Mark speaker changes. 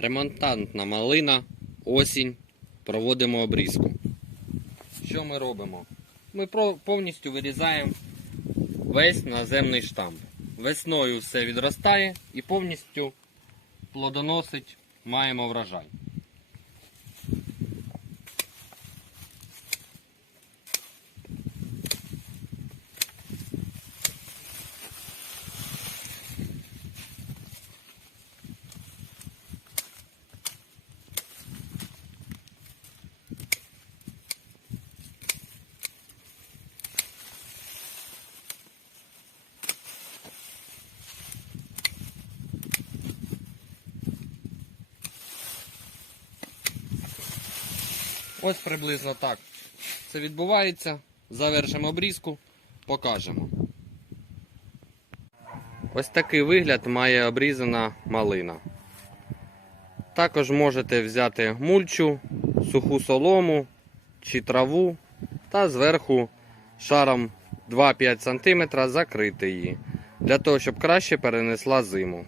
Speaker 1: Ремонтантна малина, осінь. Проводимо обрізку. Що ми робимо? Ми повністю вирізаємо весь наземний штамп. Весною все відростає і повністю плодоносить, маємо врожай. Ось приблизно так. Це відбувається. Завершимо обрізку, покажемо. Ось такий вигляд має обрізана малина. Також можете взяти мульчу, суху солому чи траву та зверху шаром 2-5 см закрити її, для того, щоб краще перенесла зиму.